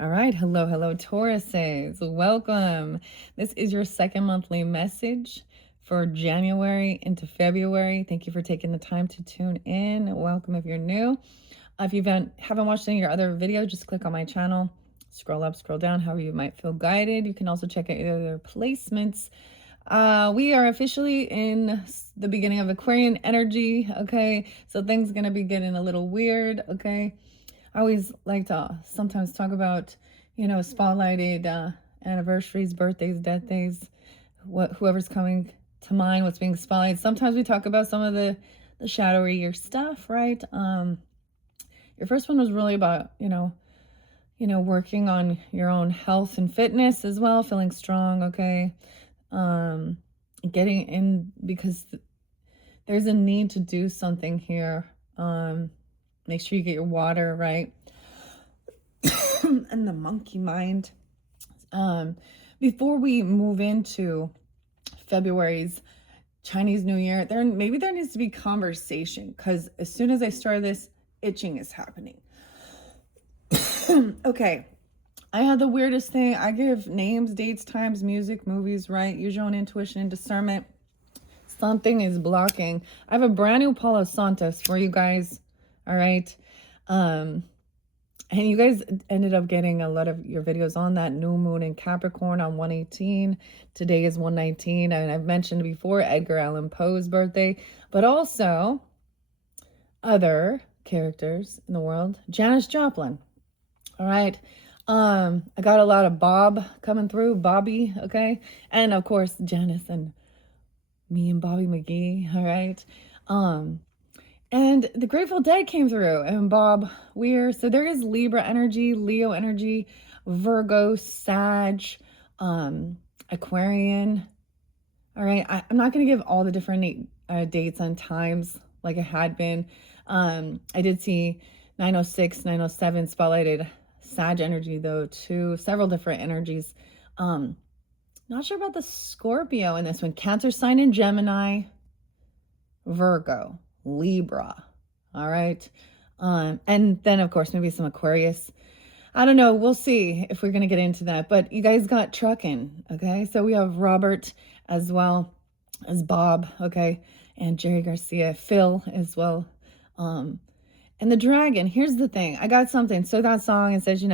All right. Hello, Tauruses. Welcome. This is your second monthly message for January into February. Thank you for taking the time to tune in. Welcome if you're new. If you haven't watched any of your other videos, just click on my channel, scroll up, scroll down, however you might feel guided. You can also check out other placements. We are officially in the beginning of Aquarian energy, okay? So things going to be getting a little weird, okay? I always like to sometimes talk about, spotlighted anniversaries, birthdays, death days, whoever's coming to mind, what's being spotlighted. Sometimes we talk about some of the shadowier stuff, right? Your first one was really about, working on your own health and fitness as well, feeling strong, okay? Getting in because there's a need to do something here. Make sure you get your water, right? And the monkey mind. Before we move into February's Chinese New Year, maybe there needs to be conversation, because as soon as I started this, itching is happening. Okay. I had the weirdest thing. I give names, dates, times, music, movies, right? Use your own intuition and discernment. Something is blocking. I have a brand new Palo Santos for you guys. All right. And you guys ended up getting a lot of your videos on that new moon in Capricorn on 118. Today is 119. And I've mentioned before Edgar Allan Poe's birthday, but also other characters in the world. Janis Joplin. All right. I got a lot of Bob coming through, Bobby, okay? And of course, Janice and me and Bobby McGee, all right? And the Grateful Dead came through, and Bob Weir. So there is Libra energy, Leo energy, Virgo, Sag, Aquarian. All right, I'm not going to give all the different dates and times like it had been. I did see 906, 907 spotlighted Sag energy, though, too. Several different energies. Not sure about the Scorpio in this one. Cancer sign in Gemini, Virgo, Libra. All right. And then, of course, maybe some Aquarius. I don't know. We'll see if we're going to get into that. But you guys got trucking. Okay. So we have Robert as well as Bob. Okay. And Jerry Garcia, Phil as well. And the dragon. Here's the thing. I got something. So that song, it says,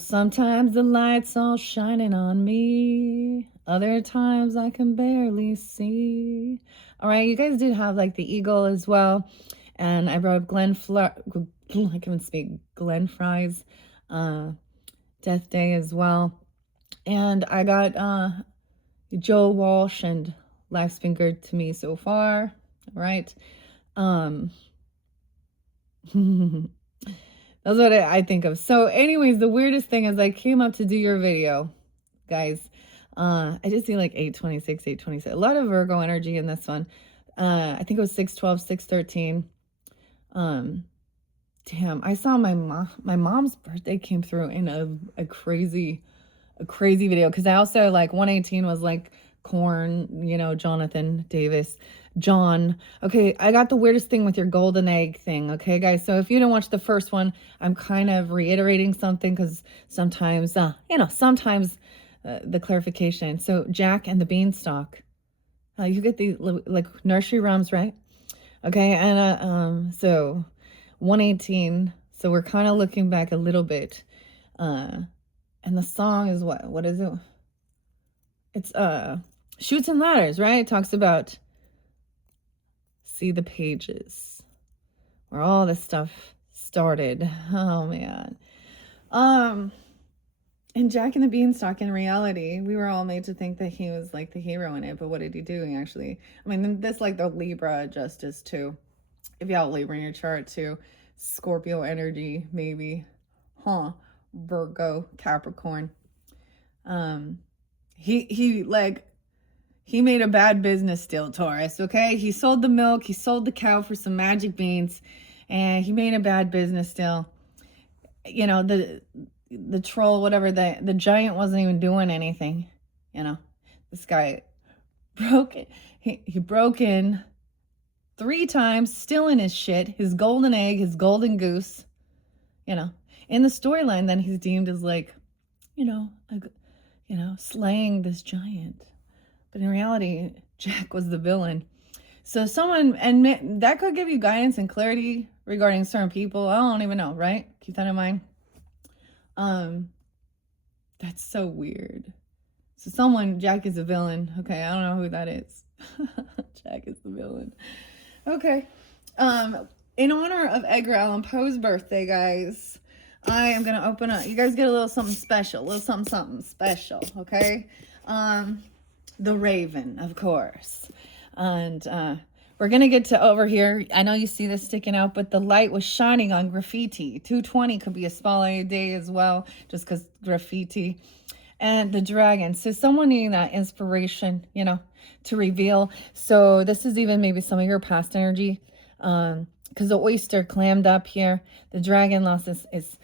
sometimes the light's all shining on me. Other times I can barely see. All right, you guys did have like the eagle as well. And I wrote Glenn Fry's death day as well. And I got Joel Walsh and Life's Been Good to Me So Far. All right. That's what I think of. So anyways, the weirdest thing is I came up to do your video, guys. I just see like 826, 826. A lot of Virgo energy in this one. I think it was 612, 613. Damn, I saw my mom's birthday came through in a crazy video. Because I also like 118 was like Corn, Jonathan Davis. John. Okay, I got the weirdest thing with your golden egg thing. Okay, guys. So if you didn't watch the first one, I'm kind of reiterating something because sometimes, sometimes the clarification. So Jack and the Beanstalk. You get these like nursery rhymes, right? Okay, and so 118. So we're kind of looking back a little bit. And the song is what? What is it? It's Chutes and Ladders, right? It talks about see the pages where all this stuff started. Oh man. And Jack and the Beanstalk, in reality, we were all made to think that he was like the hero in it, but what did he do? He actually, this like the Libra justice too. If you have Libra in your chart too, Scorpio energy, maybe, Virgo, Capricorn. He made a bad business deal, Taurus, okay? He sold the milk, he sold the cow for some magic beans, and he made a bad business deal. The troll, whatever, the giant wasn't even doing anything. This guy broke it. He broke in 3 times, still in his shit, his golden egg, his golden goose. in the storyline, then he's deemed as like, slaying this giant. But in reality, Jack was the villain. So someone, and that could give you guidance and clarity regarding certain people. I don't even know, right? Keep that in mind. That's so weird. So Jack is a villain. Okay, I don't know who that is. Jack is the villain. Okay. In honor of Edgar Allan Poe's birthday, guys, I am gonna open up. You guys get a little something special, a little something special. Okay. The Raven, of course, and we're gonna get to over here. I know you see this sticking out, but the light was shining on graffiti. 220 could be a spotlight day as well, just because graffiti. And the dragon. So someone needing that inspiration, to reveal. So this is even maybe some of your past energy. Because the oyster clammed up here. The dragon lost its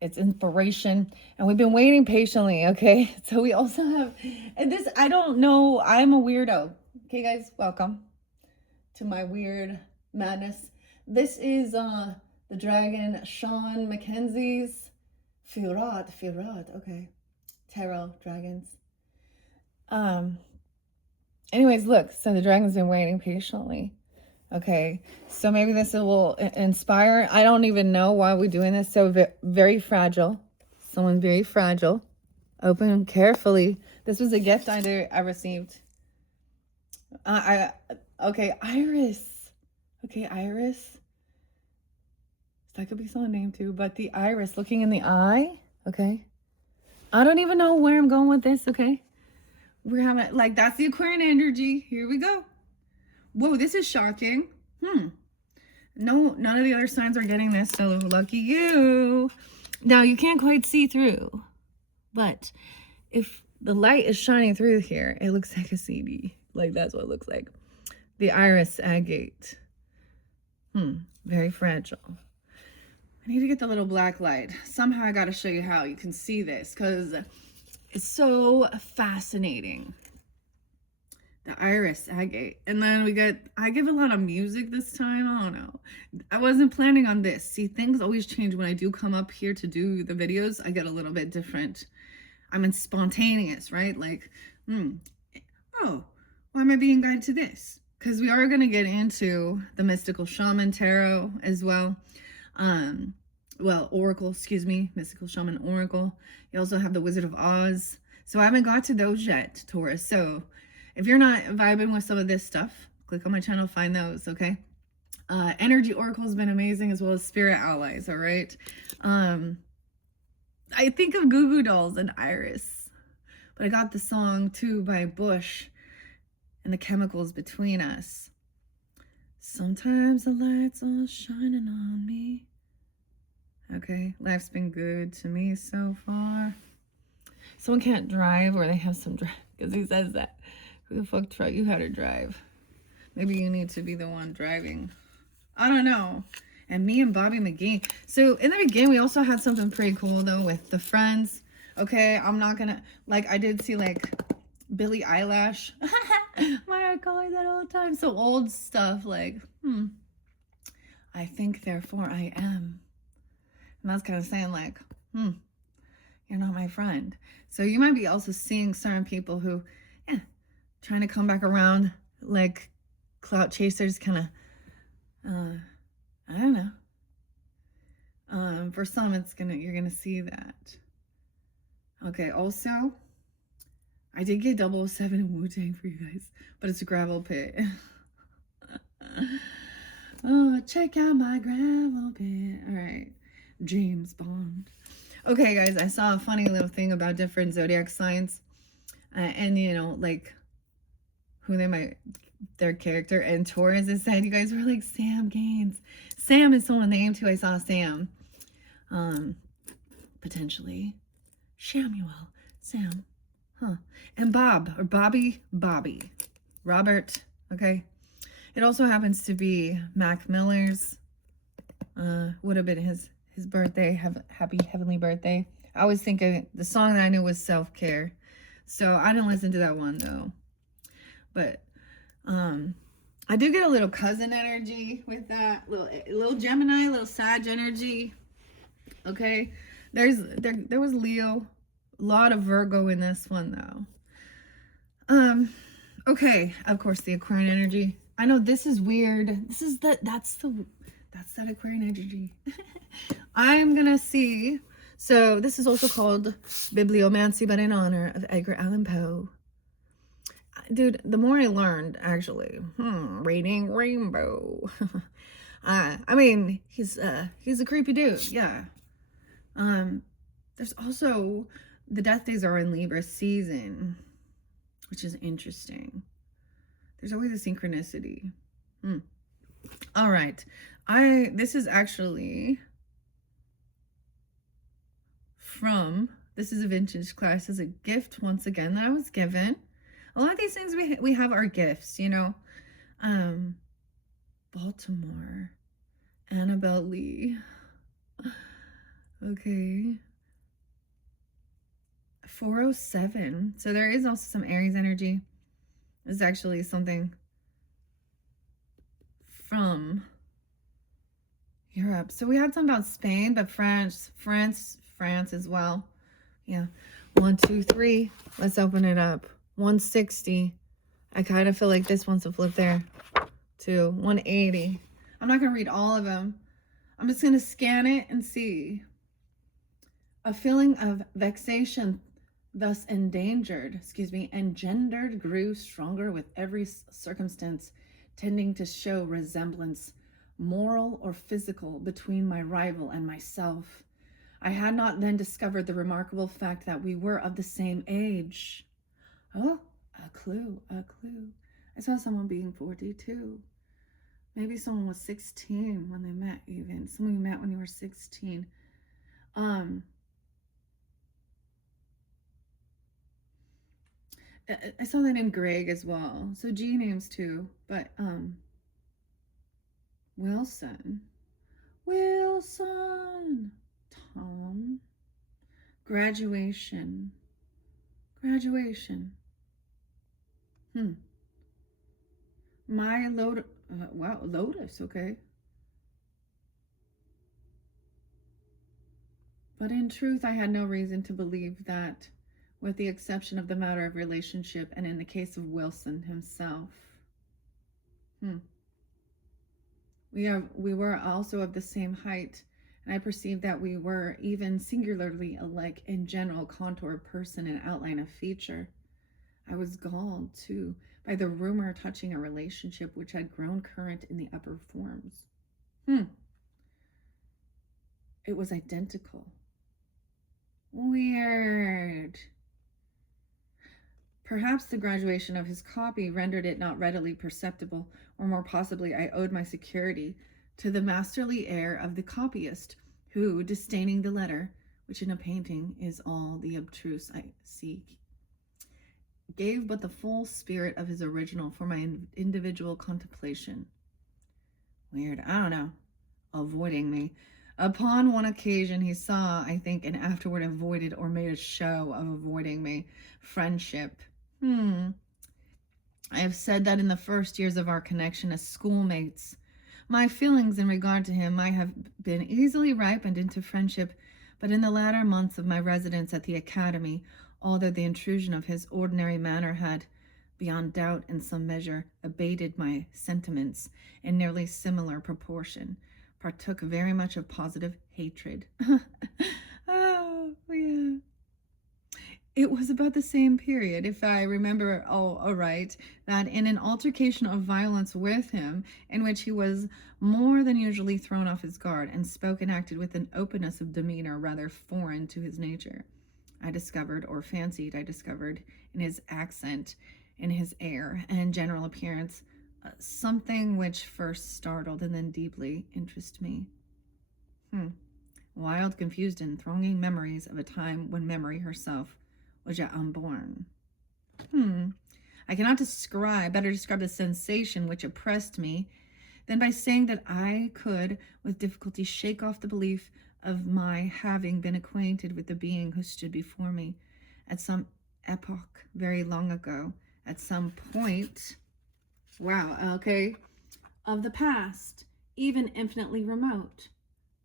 inspiration. And we've been waiting patiently, okay? So we also have, and this, I don't know, I'm a weirdo. Okay, guys, welcome to my weird madness. This is the dragon, Sean Mackenzie's Firad, okay. Tarot dragons. Anyways, look, so the dragon's been waiting patiently. Okay, so maybe this will inspire. I don't even know why we're doing this. So very fragile. Someone very fragile. Open carefully. This was a gift I received. Okay, Iris. Okay, Iris. That could be someone's name too, but the iris, looking in the eye. Okay. I don't even know where I'm going with this, okay? We're having, like, that's the Aquarian energy. Here we go. Whoa, this is shocking. No, none of the other signs are getting this, so lucky you. Now, you can't quite see through, but if the light is shining through here, it looks like a CD. Like, that's what it looks like. The iris agate. Very fragile. I need to get the little black light. Somehow I got to show you how you can see this because it's so fascinating. The iris agate. And then I give a lot of music this time. I don't know. I wasn't planning on this. See, things always change when I do come up here to do the videos. I get a little bit different. I'm in spontaneous, right? Like, oh, why am I being guided to this? Because we are going to get into the mystical shaman tarot as well. Oracle, mystical shaman oracle. You also have the Wizard of Oz. So I haven't got to those yet, Taurus. So if you're not vibing with some of this stuff, click on my channel, find those, okay? Energy oracle has been amazing, as well as spirit allies, all right? I think of Goo Goo Dolls and Iris, but I got the song too by Bush and the Chemicals Between Us. Sometimes the light's all shining on me. Okay, life's been good to me so far. Someone can't drive, or they have some drive, because he says that. Who the fuck taught you how to drive? Maybe you need to be the one driving. I don't know. And me and Bobby McGee. So in the beginning, we also had something pretty cool though with the friends. Okay, I'm not gonna, like, I did see like Billie Eilish. Why I call her that all the time? So old stuff like, I think therefore I am. And that's kind of saying like, you're not my friend. So you might be also seeing certain people who, trying to come back around, like clout chasers, kind of, I don't know. For some, you're gonna see that. Okay, also, I did get 007 in Wu-Tang for you guys, but it's a gravel pit. Oh, check out my gravel pit. All right, James Bond. Okay, guys, I saw a funny little thing about different zodiac signs, and like who they might, their character. And Taurus, it said you guys were like Sam Gaines. Sam is someone named too. I saw Sam. Potentially Samuel. Sam. And Bob, or Bobby. Robert. Okay. It also happens to be Mac Miller's. Would have been his birthday. Happy heavenly birthday. I always think the song that I knew was Self-Care. So I didn't listen to that one though. But I do get a little cousin energy with that. Little Gemini, little Sag energy. Okay, there was Leo, a lot of Virgo in this one though. Okay, of course the Aquarian energy. I know this is weird. This is that's that Aquarian energy. I'm gonna see. So this is also called bibliomancy, but in honor of Edgar Allan Poe. Dude, the more I learned, actually, reading Rainbow. I mean, he's a creepy dude, yeah. There's also the death days are in Libra season, which is interesting. There's always a synchronicity. All right, this is actually from, this is a vintage class as a gift once again that I was given. A lot of these things we have our gifts, you know. Baltimore, Annabelle Lee. Okay. 407. So there is also some Aries energy. It's actually something from Europe. So we had some about Spain, but France as well. Yeah. 1, 2, 3. Let's open it up. 160. I kind of feel like this one's a flip there. 2, 180. I'm not going to read all of them. I'm just going to scan it and see. A feeling of vexation, thus engendered, grew stronger with every circumstance, tending to show resemblance, moral or physical, between my rival and myself. I had not then discovered the remarkable fact that we were of the same age. Oh, a clue. I saw someone being 42. Maybe someone was 16 when they met, even. Someone you met when you were 16. I saw the name Greg as well. So G names too. But Wilson. Tom. Graduation. My Lotus, okay. But in truth, I had no reason to believe that, with the exception of the matter of relationship, and in the case of Wilson himself. We were also of the same height, and I perceived that we were even singularly alike in general contour, person, and outline of feature. I was galled, too, by the rumor touching a relationship which had grown current in the upper forms. It was identical. Weird. Perhaps the graduation of his copy rendered it not readily perceptible, or more possibly I owed my security to the masterly air of the copyist, who, disdaining the letter, which in a painting is all the obtruse I seek, gave but the full spirit of his original for my individual contemplation. Weird, I don't know. Avoiding me. Upon one occasion he saw, I think, and afterward avoided or made a show of avoiding me. Friendship. I have said that in the first years of our connection as schoolmates, my feelings in regard to him might have been easily ripened into friendship, but in the latter months of my residence at the academy, although the intrusion of his ordinary manner had, beyond doubt, in some measure, abated my sentiments in nearly similar proportion, partook very much of positive hatred. Oh, yeah. It was about the same period, if I remember aright, that in an altercation of violence with him, in which he was more than usually thrown off his guard, and spoke and acted with an openness of demeanor rather foreign to his nature, I discovered, or fancied I discovered, in his accent, in his air, and general appearance, something which first startled and then deeply interested me. Wild, confused, and thronging memories of a time when memory herself was yet unborn. I cannot better describe the sensation which oppressed me than by saying that I could with difficulty shake off the belief of my having been acquainted with the being who stood before me at some epoch very long ago, at some point, of the past, even infinitely remote.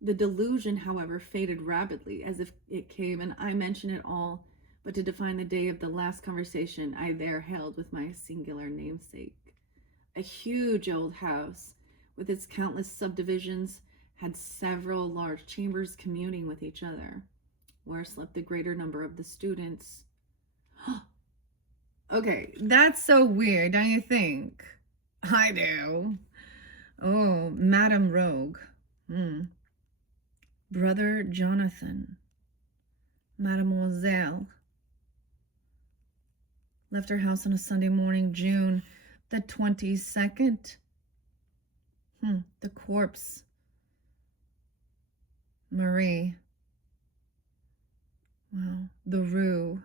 The delusion, however, faded rapidly, as if it came, and I mention it all but to define the day of the last conversation I there held with my singular namesake. A huge old house, with its countless subdivisions, had several large chambers communing with each other, where slept the greater number of the students. Okay, that's so weird, don't you think? I do. Oh, Madame Rogue. Brother Jonathan. Mademoiselle. Left her house on a Sunday morning, June the 22nd. The corpse. Marie. Wow. The Rue.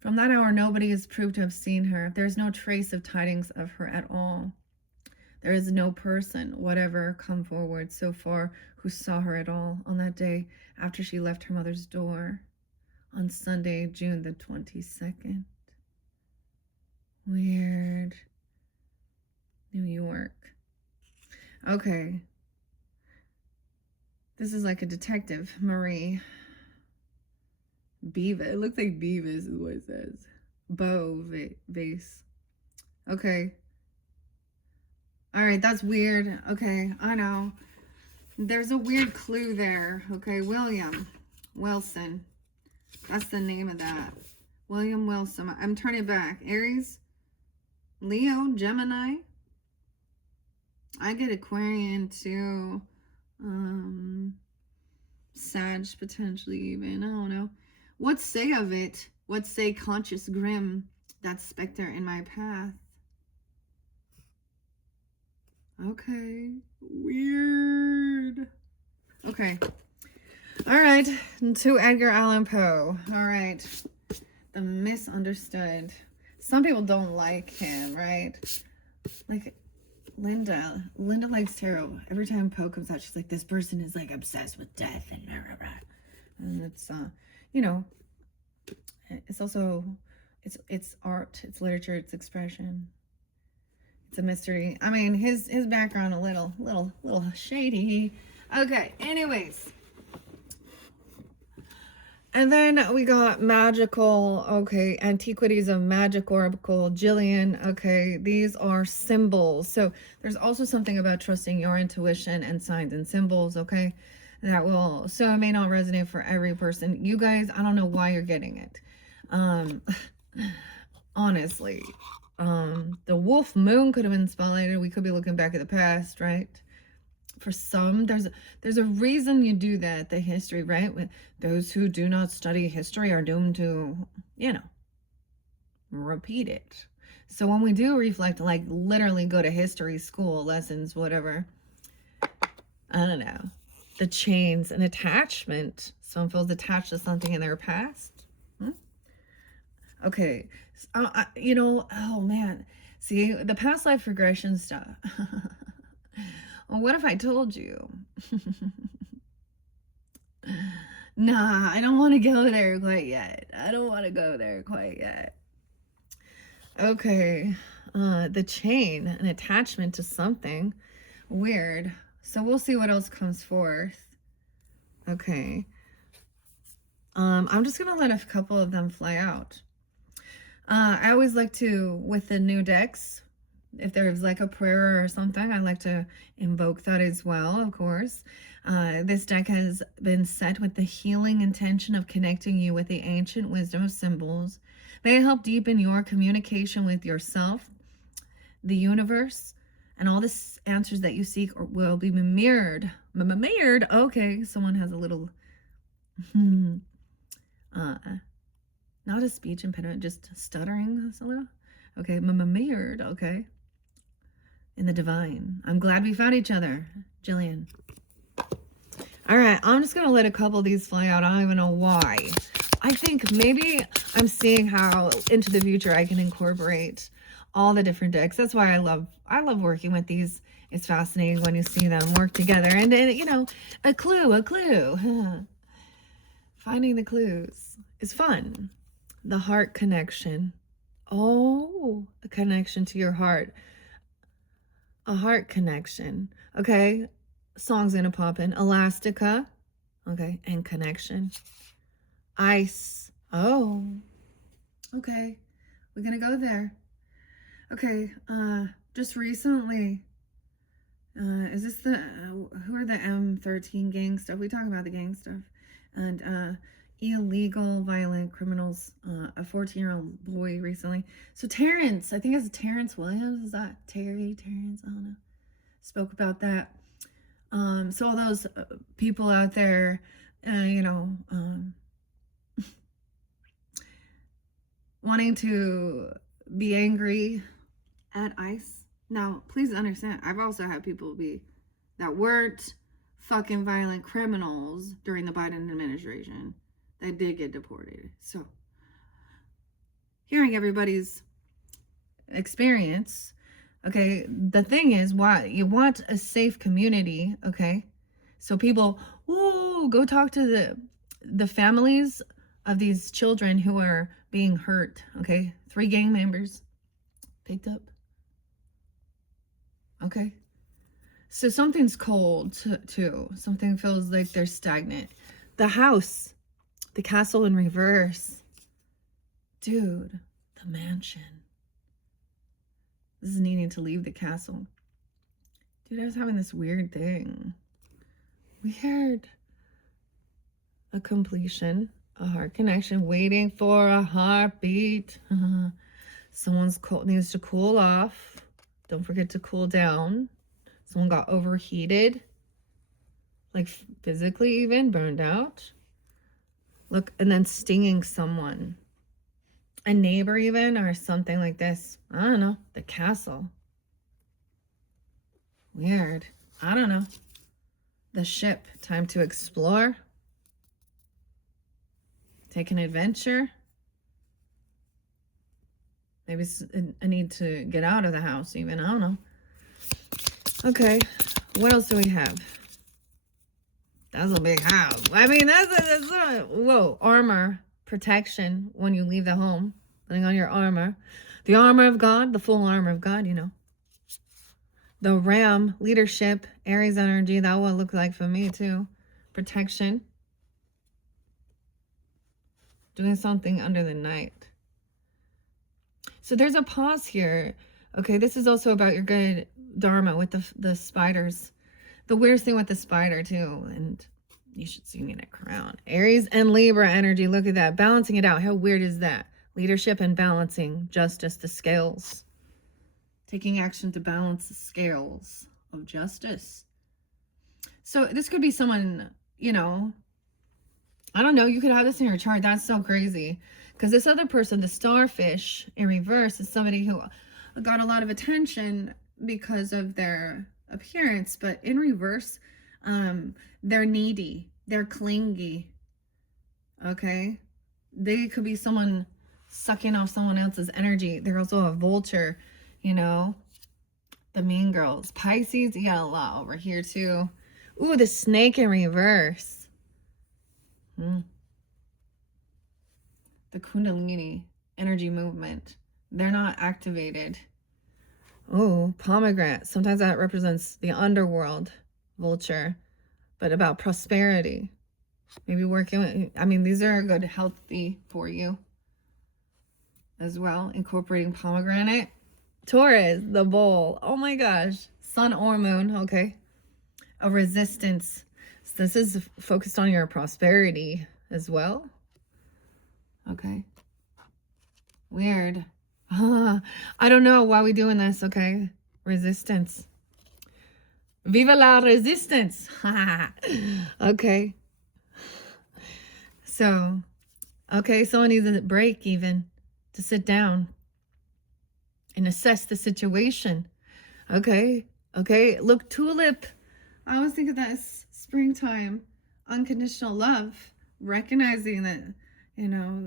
From that hour, nobody is proved to have seen her. There's no trace of tidings of her at all. There is no person, whatever, come forward so far who saw her at all on that day after she left her mother's door on Sunday, June the 22nd. Weird. New York. Okay. This is like a detective. Marie. Beavis. It looks like Beavis is what it says. Vase. Okay. All right, that's weird. Okay, I know. There's a weird clue there. Okay, William Wilson. That's the name of that. William Wilson. I'm turning it back. Aries, Leo, Gemini. I get Aquarian too. Sag potentially even. I don't know. What say of it? What say conscious grim? That specter in my path. Okay. Weird. Okay. All right. To Edgar Allan Poe. All right. The misunderstood. Some people don't like him, right? Like Linda likes tarot. Every time Poe comes out, she's like, this person is like obsessed with death and blah, blah, blah. And it's you know, it's also it's art, it's literature, it's expression. It's a mystery. I mean, his background a little shady. Okay, anyways. And then we got magical, okay, antiquities of magic oracle, Jillian, okay, these are symbols. So there's also something about trusting your intuition and signs and symbols, okay, that will, so it may not resonate for every person. You guys, I don't know why you're getting it. Honestly, the wolf moon could have been spotlighted. We could be looking back at the past, right? For some, there's a reason you do that, the history, right? With those who do not study history are doomed to, you know, repeat it. So when we do reflect, like literally go to history school lessons, whatever, I don't know, the chains and attachment. Someone feels attached to something in their past. Okay, you know, oh man, see the past life regression stuff. Well, what if I told you? Nah, I don't want to go there quite yet. Okay, the chain, an attachment to something. Weird. So we'll see what else comes forth. Okay. I'm just going to let a couple of them fly out. I always like to, with the new decks, if there's like a prayer or something, I like to invoke that as well, of course. This deck has been set with the healing intention of connecting you with the ancient wisdom of symbols. May it help deepen your communication with yourself, the universe, and all the answers that you seek will be mirrored. Mirrored? Okay, someone has a little... not a speech impediment, just stuttering a little. Okay, mirrored, okay. In the divine. I'm glad we found each other, Jillian. All right, I'm just going to let a couple of these fly out. I don't even know why. I think maybe I'm seeing how into the future I can incorporate all the different decks. That's why I love working with these. It's fascinating when you see them work together. And you know, a clue. Finding the clues is fun. The heart connection. Oh, a connection to your heart. A heart connection. Okay. song's gonna pop in. Elastica. Okay. And connection. Ice. Oh. Okay. We're gonna go there. Okay. Just recently. Is this the who are the M13 gang stuff? We talk about the gang stuff. And illegal violent criminals, a 14-year-old boy recently. So Terrence, I think it's Terrence Williams. Is that Terrence? I don't know. Spoke about that. So all those people out there, wanting to be angry at ICE. Now, please understand, I've also had people that weren't fucking violent criminals during the Biden administration that did get deported. So, hearing everybody's experience, okay, the thing is, why you want a safe community, okay? So people, go talk to the families of these children who are being hurt, okay? 3 gang members picked up. Okay. So something's cold too. Something feels like they're stagnant. The house, the castle in reverse. Dude, the mansion. This is needing to leave the castle. Dude, I was having this weird thing. Weird. A completion, a heart connection, waiting for a heartbeat. Someone's needs to cool off. Don't forget to cool down. Someone got overheated. Like physically even, burned out. Look, and then stinging someone. A neighbor even, or something like this. I don't know. The castle. Weird. I don't know. The ship. Time to explore. Take an adventure. Maybe I need to get out of the house even. I don't know. Okay. What else do we have? That's a big house. I mean, whoa. Armor. Protection when you leave the home. Putting on your armor. The armor of God. The full armor of God, The ram. Leadership. Aries energy. That would look like for me too. Protection. Doing something under the night. So there's a pause here. Okay, this is also about your good dharma with the spiders. The weirdest thing with the spider too. And you should see me in a crown. Aries and Libra energy. Look at that. Balancing it out. How weird is that? Leadership and balancing. Justice, the scales. Taking action to balance the scales of justice. So this could be someone, I don't know. You could have this in your chart. That's so crazy. Because this other person, the starfish in reverse, is somebody who got a lot of attention because of their appearance. But in reverse, they're needy. They're clingy. Okay? They could be someone sucking off someone else's energy. They're also a vulture, The mean girls. Pisces, you got a lot over here too. Ooh, the snake in reverse. The Kundalini energy movement. They're not activated. Oh, pomegranate. Sometimes that represents the underworld, vulture, but about prosperity. Maybe working with, these are good, healthy for you as well. Incorporating pomegranate. Taurus, the bull. Oh my gosh. Sun or moon. Okay. A resistance. So this is focused on your prosperity as well. Okay. Weird. I don't know why we doing this, okay? Resistance. Viva la resistance. Okay. So, okay, someone needs a break even to sit down and assess the situation. Okay. Look, tulip. I always think of that as springtime. Unconditional love. Recognizing that,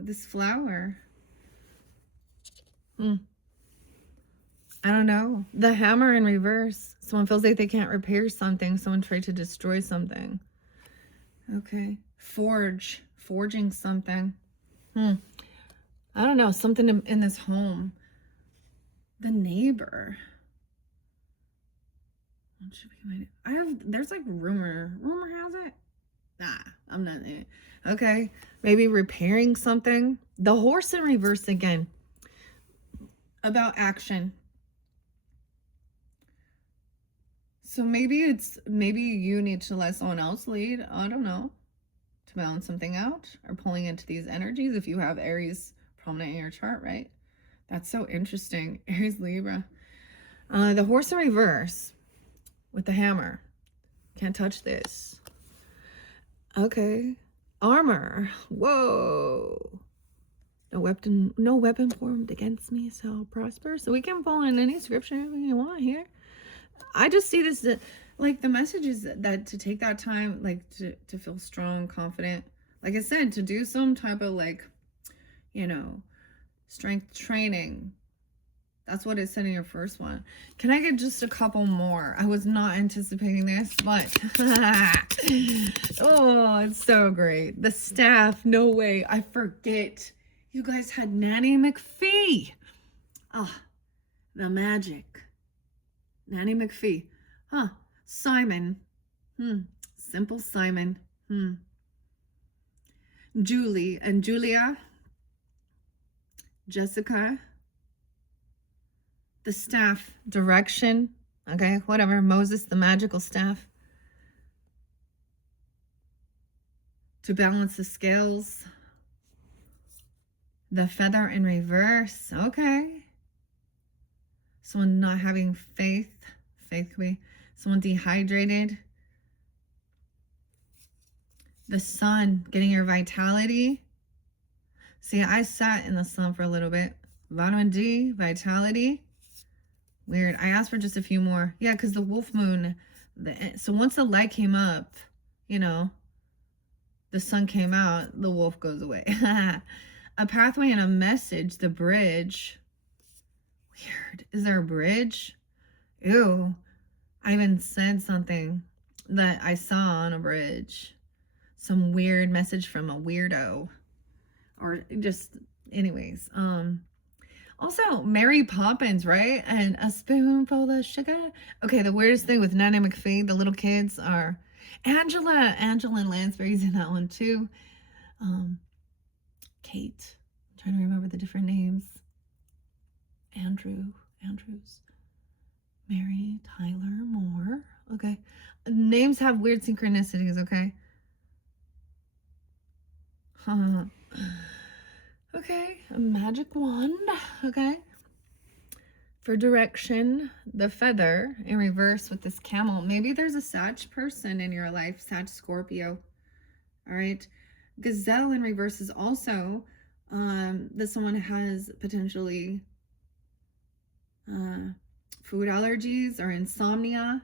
this flower. I don't know. The hammer in reverse. Someone feels like they can't repair something. Someone tried to destroy something. Okay. Forging something. I don't know. Something in this home. The neighbor. What should be my... there's like rumor has it. Nah, I'm not in it. Okay, maybe repairing something. The horse in reverse again. About action. So maybe you need to let someone else lead. I don't know. To balance something out, or pulling into these energies if you have Aries prominent in your chart, right? That's so interesting. Aries, Libra. The horse in reverse with the hammer. Can't touch this. Okay. Armor. Whoa. No weapon formed against me shall prosper. So we can pull in any scripture you want here. I just see this, like the message is that to take that time, like to feel strong, confident. Like I said, to do some type of like, you know, strength training. That's what it said in your first one. Can I get just a couple more? I was not anticipating this, but oh, it's so great. The staff, no way. I forget. You guys had Nanny McPhee. Ah, the magic. Nanny McPhee. Huh. Simon. Simple Simon. Julie and Julia. Jessica. The staff. Direction. Okay, whatever. Moses, the magical staff. To balance the scales. The feather in reverse. Okay. Someone not having faith. Faith could be someone dehydrated. The sun, getting your vitality. See, I sat in the sun for a little bit. Vitamin D, vitality. Weird. I asked for just a few more. Yeah, because the wolf moon. So once the light came up, you know, the sun came out, the wolf goes away. A pathway and a message, the bridge. Weird. Is there a bridge? Ew. I even said something that I saw on a bridge. Some weird message from a weirdo. Or just, anyways. Also, Mary Poppins, right? And a spoonful of sugar. Okay, the weirdest thing with Nanny McPhee, the little kids are Angela Lansbury's in that one too. Kate. I'm trying to remember the different names. Andrews. Mary, Tyler, Moore. Okay. Names have weird synchronicities, okay? Okay. A magic wand. Okay. For direction, the feather in reverse with this camel. Maybe there's a Sag person in your life, Sag Scorpio. All right. Gazelle in reverse is also that someone has potentially food allergies or insomnia,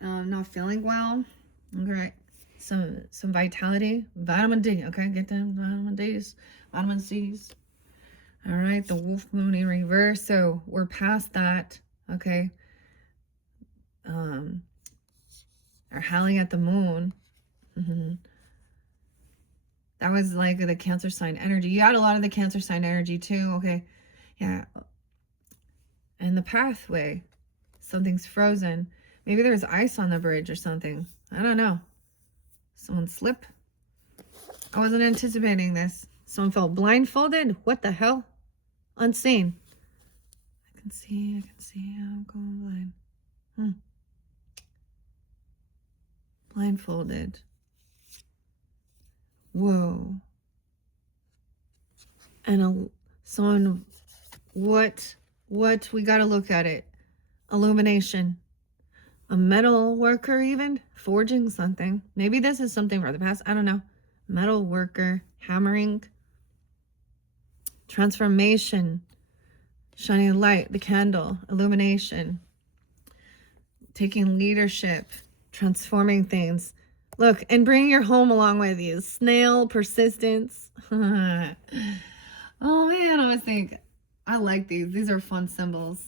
not feeling well. Okay. Some vitality, vitamin D. Okay, get them vitamin D's, vitamin C's. All right, the wolf moon in reverse. So we're past that. Okay. Or howling at the moon. That was like the Cancer sign energy. You had a lot of the Cancer sign energy too. Okay. Yeah. And the pathway. Something's frozen. Maybe there's ice on the bridge or something. I don't know. Someone slip. I wasn't anticipating this. Someone felt blindfolded. What the hell? Unseen. I can see. I'm going blind. Blindfolded. Whoa. And someone, what we got to look at it. Illumination. A metal worker even, forging something. Maybe this is something for the past. I don't know. Metal worker, hammering. Transformation. Shining light, the candle, illumination. Taking leadership, transforming things. Look, and bring your home along with you. Snail, persistence. Oh man, I always think, I like these. These are fun symbols.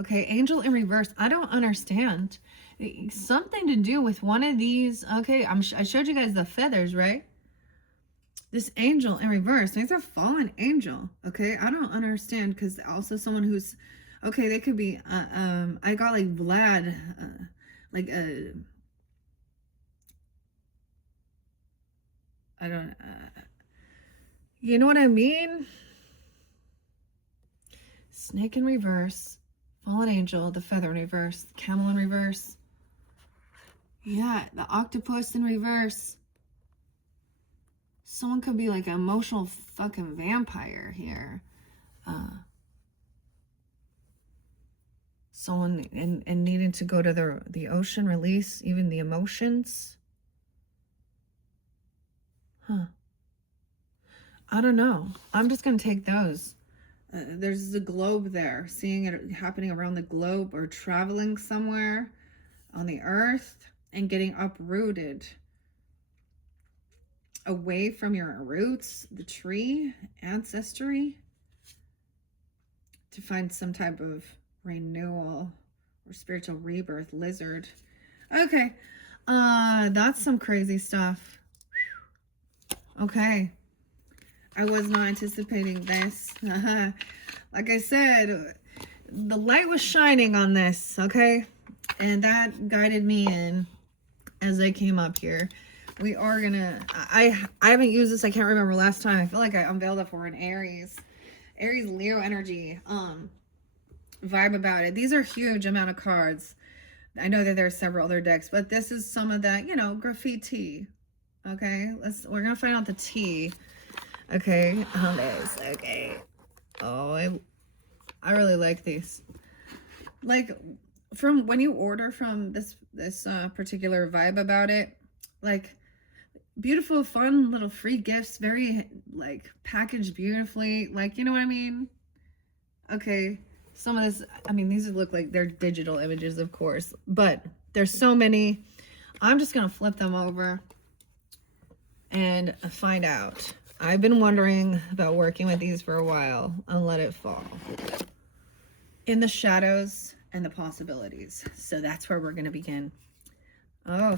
Okay, angel in reverse. I don't understand. Something to do with one of these. Okay, I showed you guys the feathers, right? This angel in reverse. These are fallen angel. Okay, I don't understand because also someone who's Okay, they could be, I got like Vlad, like, I don't, you know what I mean? Snake in reverse, fallen angel, the feather in reverse, camel in reverse. Yeah, the octopus in reverse. Someone could be like an emotional fucking vampire here. Someone in needing to go to the ocean, release even the emotions. Huh. I don't know. I'm just gonna take those. There's the globe there, seeing it happening around the globe, or traveling somewhere on the earth and getting uprooted away from your roots, the tree, ancestry, to find some type of renewal or spiritual rebirth. Lizard. Okay. That's some crazy stuff. Okay. I was not anticipating this. Like I said, the light was shining on this, okay? And that guided me in as I came up here. We are gonna, I haven't used this, I can't remember last time. I feel like I unveiled it for an Aries Leo energy vibe about it. These are huge amount of cards. I know that there are several other decks, but this is some of that, you know, graffiti. Okay, we're gonna find out the T. Okay, on this. Okay. Oh, I really like these. Like, from when you order from this particular vibe about it, like, beautiful, fun little free gifts, very like packaged beautifully, like, you know what I mean? Okay, some of this, I mean, these look like they're digital images, of course, but there's so many. I'm just gonna flip them over and find out. I've been wondering about working with these for a while. I'll let it fall. In the shadows and the possibilities. So that's where we're going to begin. Oh,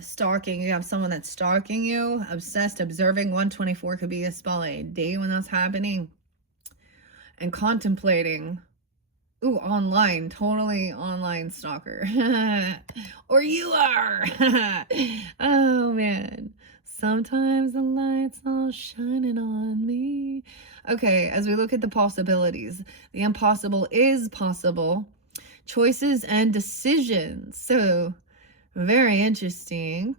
stalking. You have someone that's stalking you. Obsessed, observing. 124 could be a spotlight day when that's happening. And contemplating. Ooh, online. Totally online stalker. Or you are. Oh, man. Sometimes the light's all shining on me. Okay, as we look at the possibilities, the impossible is possible. Choices and decisions. So, very interesting.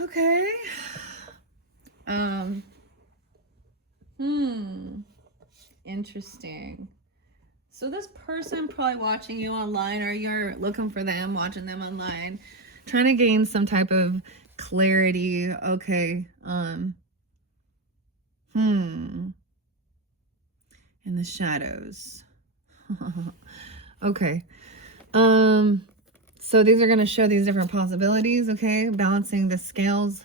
Okay. Interesting. So this person probably watching you online, or you're looking for them, watching them online, trying to gain some type of clarity. Okay. In the shadows. Okay. So these are going to show these different possibilities. Okay. Balancing the scales.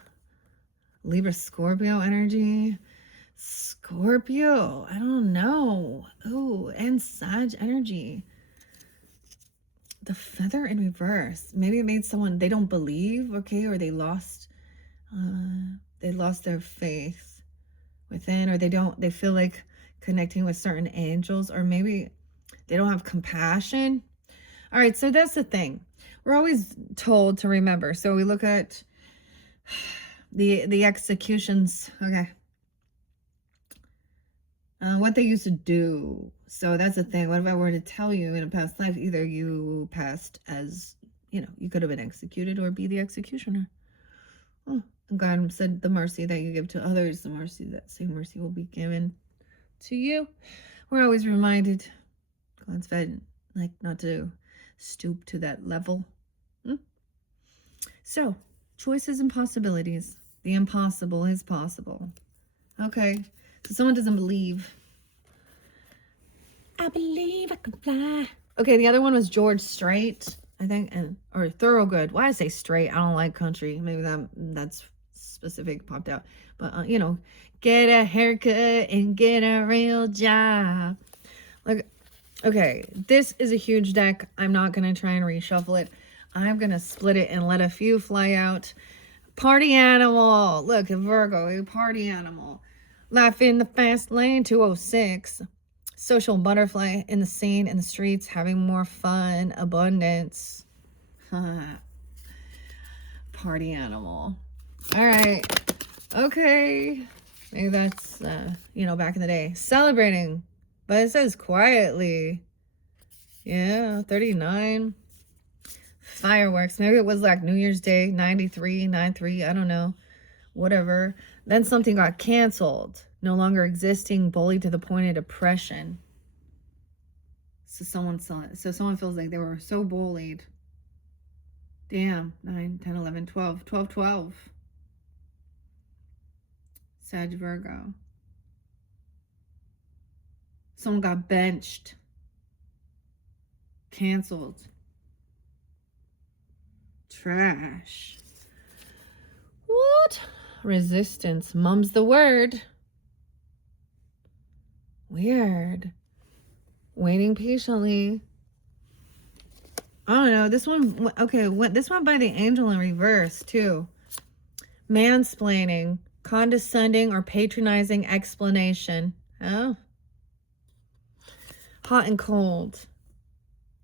Libra, Scorpio energy. Scorpio. I don't know. Oh, and Sag energy. The feather in reverse. Maybe it made someone, they don't believe, okay, or they lost their faith within, or they feel like connecting with certain angels, or maybe they don't have compassion. All right, so that's the thing. We're always told to remember. So we look at the executions, okay. What they used to do. So that's the thing. What if I were to tell you in a past life, either you passed as, you know, you could have been executed, or be the executioner. Oh, and God said, the mercy that you give to others, the mercy, that same mercy will be given to you. We're always reminded, God's fed, like, not to stoop to that level. So, choices and possibilities. The impossible is possible. Okay. So someone doesn't believe. I believe I can fly. Okay, the other one was George Strait, I think, or Thorogood. Why I say straight? I don't like country. Maybe that's specific popped out. But you know, get a haircut and get a real job. Like, okay, this is a huge deck. I'm not gonna try and reshuffle it. I'm gonna split it and let a few fly out. Party animal. Look, Virgo, a party animal. Life in the fast lane, 206. Social butterfly in the scene, in the streets, having more fun, abundance. Party animal. All right. Okay. Maybe that's, back in the day. Celebrating. But it says quietly. Yeah, 39. Fireworks. Maybe it was like New Year's Day, 93, 93. I don't know. Whatever. Then something got canceled. No longer existing, bullied to the point of depression. So someone feels like they were so bullied. Damn. 9, 10, 11, 12. 12, 12. Sag Virgo. Someone got benched. Canceled. Trash. What? Resistance. Mum's the word. Weird. Waiting patiently. I don't know. This one, okay, this one by the angel in reverse, too. Mansplaining. Condescending or patronizing explanation. Oh. Hot and cold.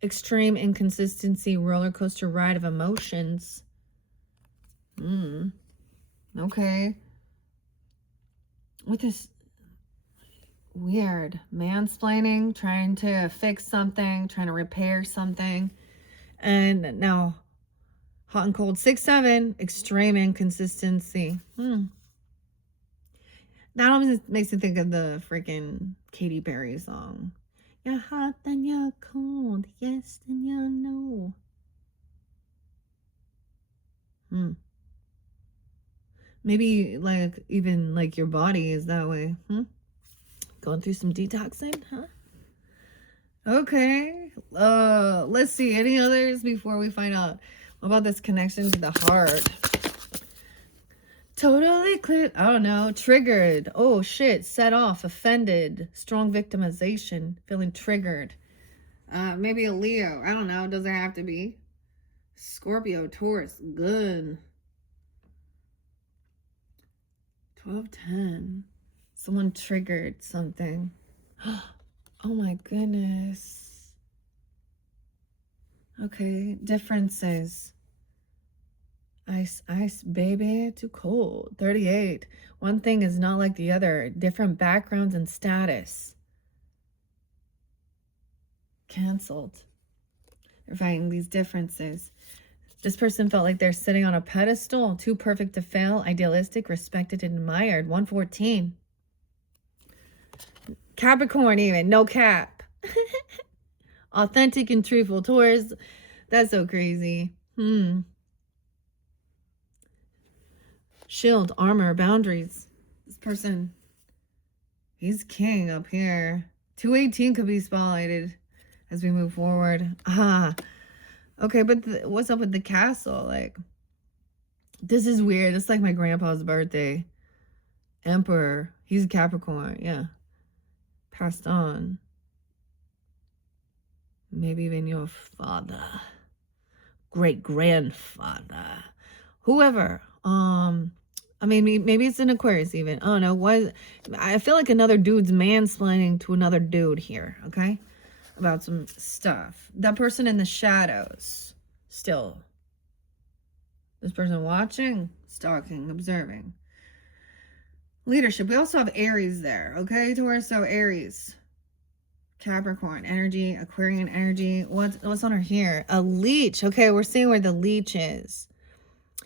Extreme inconsistency. Roller coaster ride of emotions. Okay. With this weird mansplaining, trying to fix something, trying to repair something. And now hot and cold. 6, 7, extreme inconsistency. That always makes me think of the freaking Katy Perry song. You're hot, then you're cold. Yes, then you know. Maybe like even like your body is that way. Going through some detoxing, huh? Okay. Let's see. Any others before we find out about this connection to the heart? Totally clear. I don't know. Triggered. Oh shit. Set off. Offended. Strong victimization. Feeling triggered. Maybe a Leo. I don't know. Doesn't have to be. Scorpio. Taurus. Good. 12-10. Someone triggered something. Oh my goodness. Okay. Differences. Ice, ice, baby, too cold. 38. One thing is not like the other. Different backgrounds and status. Canceled. They're fighting these differences. This person felt like they're sitting on a pedestal. Too perfect to fail. Idealistic, respected, and admired. 114. Capricorn even. No cap. Authentic and truthful. Taurus. That's so crazy. Shield, armor, boundaries. This person, he's king up here. 218 could be spotlighted as we move forward. Okay, but what's up with the castle? Like, this is weird. It's like my grandpa's birthday. Emperor. He's a Capricorn. Yeah. Passed on. Maybe even your father. Great-grandfather. Whoever. I mean, maybe it's an Aquarius even. I don't know. What? I feel like another dude's mansplaining to another dude here, okay? About some stuff. That person in the shadows. Still. This person watching, stalking, observing. Leadership. We also have Aries there, okay, Taurus? So Aries. Capricorn energy, Aquarian energy. What's on her here? A leech. Okay, we're seeing where the leech is.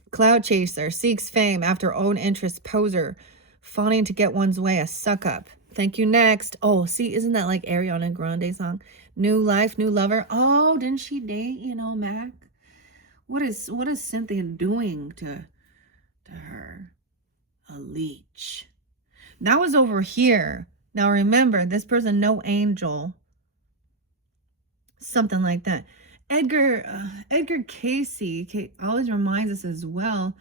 Cloud chaser, seeks fame after own interest, poser, fawning to get one's way, a suck up. Thank you, next. Oh, see, isn't that like Ariana Grande song? New life, new lover. Oh, didn't she date, Mac? What is Cynthia doing to her? A leech. That was over here. Now remember, this person, no angel. Something like that. Edgar Casey always reminds us as well,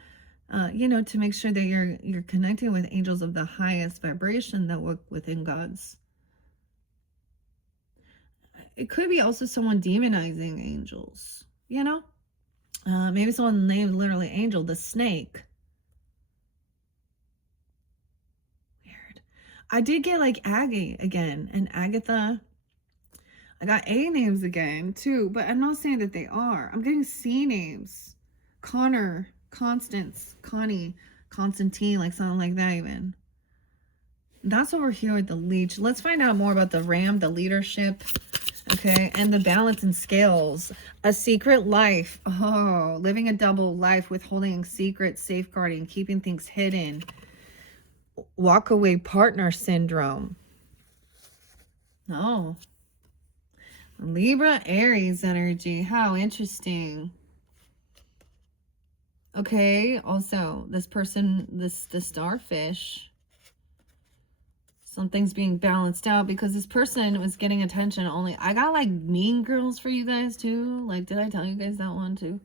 to make sure that you're connecting with angels of the highest vibration that work within God's. It could be also someone demonizing angels, maybe someone named literally Angel, the snake. Weird. I did get like Aggie again and Agatha. I got A names again too, but I'm not saying that they are. I'm getting C names. Connor, Constance, Connie, Constantine, like something like that even. That's over here with the leech. Let's find out more about the ram, the leadership, okay, and the balance and scales. A secret life. Oh, living a double life, withholding secrets, safeguarding, keeping things hidden. Walk away partner syndrome. Oh. Libra, Aries energy. How interesting. Okay, also, this person, the starfish, something's being balanced out because this person was getting attention only. I got like mean girls for you guys too. Like, did I tell you guys that one too?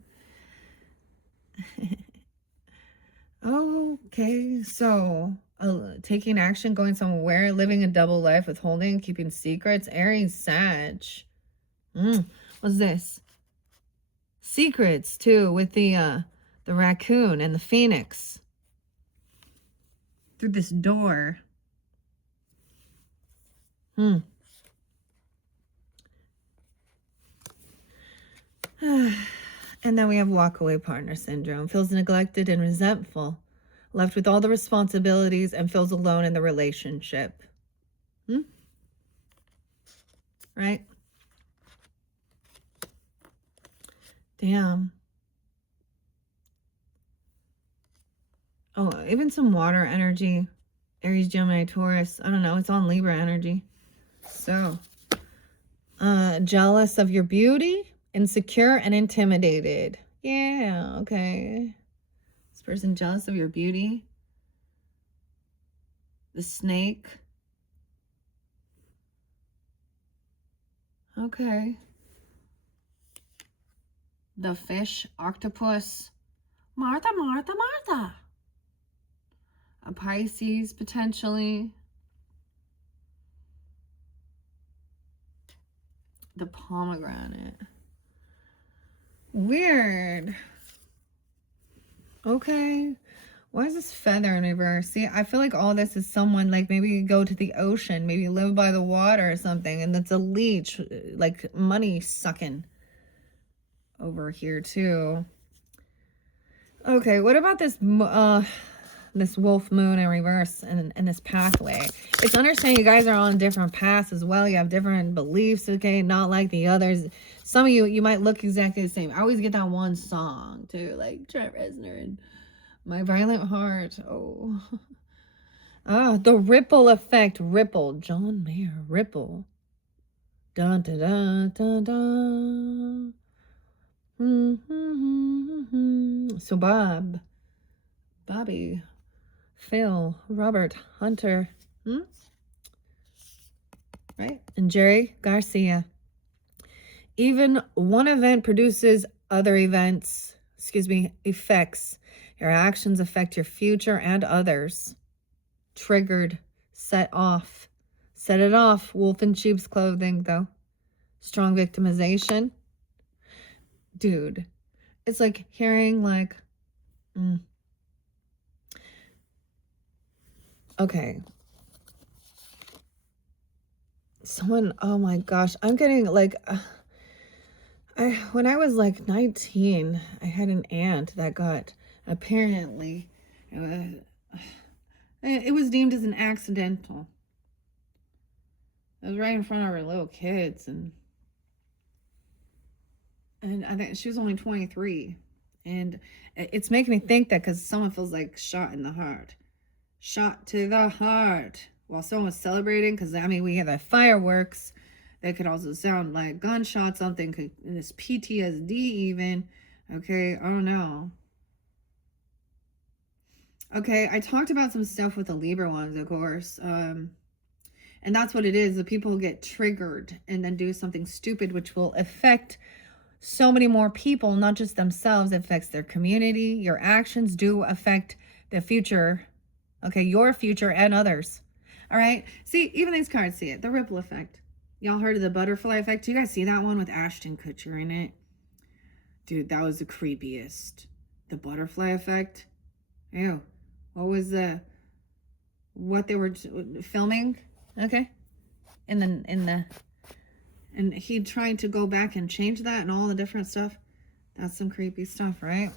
Okay, so taking action, going somewhere, living a double life, withholding, keeping secrets. Aries, Sag. What's this? Secrets too, with the raccoon and the phoenix through this door. And then we have walkaway partner syndrome. Feels neglected and resentful, left with all the responsibilities and feels alone in the relationship. Right? Damn. Oh, even some water energy. Aries, Gemini, Taurus. I don't know. It's on Libra energy. So, jealous of your beauty, insecure and intimidated. Yeah, okay. This person jealous of your beauty. The snake. Okay. The fish, octopus. Martha, Martha, Martha. A Pisces, potentially. The pomegranate. Weird. Okay. Why is this feather in reverse? See, I feel like all this is someone like maybe go to the ocean, maybe live by the water or something, and that's a leech, like money sucking over here too. Okay, what about this this wolf moon in reverse and this pathway? It's understanding you guys are on different paths as well. You have different beliefs, okay, not like the others. Some of you might look exactly the same. I always get that one song too, like Trent Reznor and My Violent Heart. Oh. The ripple effect. Ripple. John Mayer. Ripple. Dun dun dun dun dun. So Bobby, Phil, Robert, Hunter, right? And Jerry Garcia. Even one event produces other events, effects. Your actions affect your future and others. Triggered, set off. Set it off. Wolf in sheep's clothing, though. Strong victimization. Dude, it's like hearing like, okay. Someone, oh my gosh, I'm getting like, when I was like 19, I had an aunt that got, apparently, it was deemed as an accidental. It was right in front of her little kids, and I think she was only 23. And it's making me think that because someone feels like shot in the heart. Shot to the heart. While someone was celebrating, because, I mean, we have the fireworks. That could also sound like gunshots, something could, this PTSD even. Okay, I don't know. Okay, I talked about some stuff with the Libra ones, of course. And that's what it is. The people get triggered and then do something stupid, which will affect so many more people, not just themselves. It affects their community. Your actions do affect the future. Okay, your future and others. All right. See, even these cards see it. The ripple effect. Y'all heard of the butterfly effect? Do you guys see that one with Ashton Kutcher in it? Dude, that was the creepiest. The butterfly effect? Ew. What what they were filming, okay? And he tried to go back and change that and all the different stuff. That's some creepy stuff, right?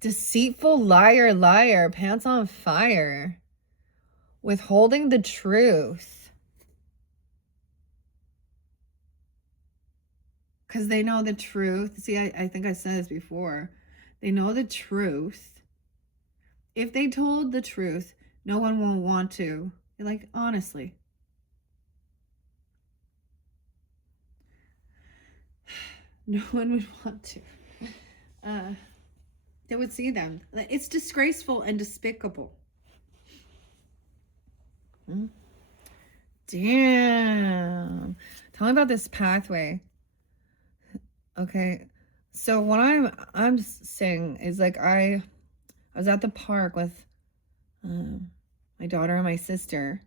Deceitful liar, liar, pants on fire. Withholding the truth. Because they know the truth. See, I think I said this before. They know the truth. If they told the truth, no one will want to. You're like, honestly. No one would want to. They would see them. It's disgraceful and despicable. Damn. Tell me about this pathway. Okay. So what I'm saying is, like, I was at the park with my daughter and my sister,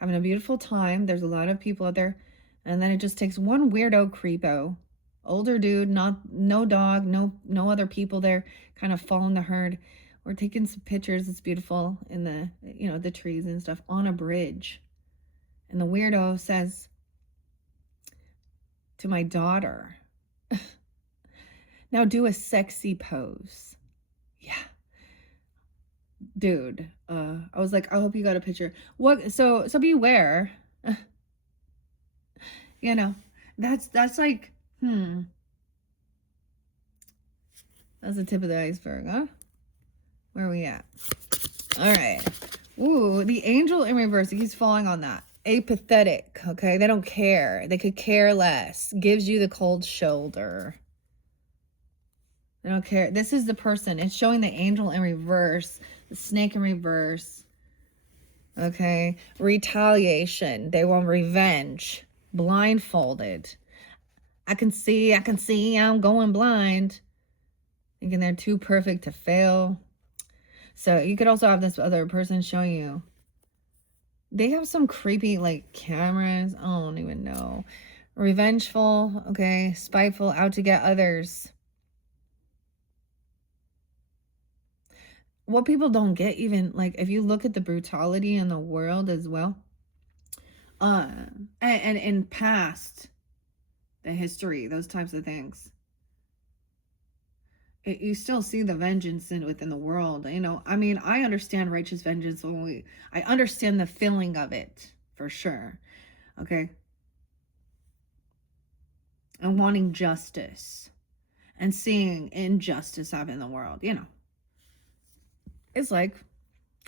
having a beautiful time. There's a lot of people out there, and then it just takes one weirdo creepo, older dude, no dog, no other people there, kind of following the herd. We're taking some pictures. It's beautiful in the, the trees and stuff on a bridge. And the weirdo says to my daughter, now do a sexy pose. Yeah. Dude, I was like, I hope you got a picture. What? So beware. That's like, that's the tip of the iceberg, huh? Where are we at? All right. Ooh, the angel in reverse. He's falling on that. Apathetic, okay? They don't care. They could care less. Gives you the cold shoulder. They don't care. This is the person. It's showing the angel in reverse. The snake in reverse. Okay? Retaliation. They want revenge. Blindfolded. I can see, I'm going blind. Thinking they're too perfect to fail. So you could also have this other person showing you. They have some creepy, like, cameras. I don't even know. Revengeful, okay? Spiteful, out to get others. What people don't get, even, like, if you look at the brutality in the world as well, and in past, the history, those types of things, you still see the vengeance within the world. I mean, I understand righteous vengeance I understand the feeling of it, for sure. Okay? And wanting justice and seeing injustice happen in the world, It's like,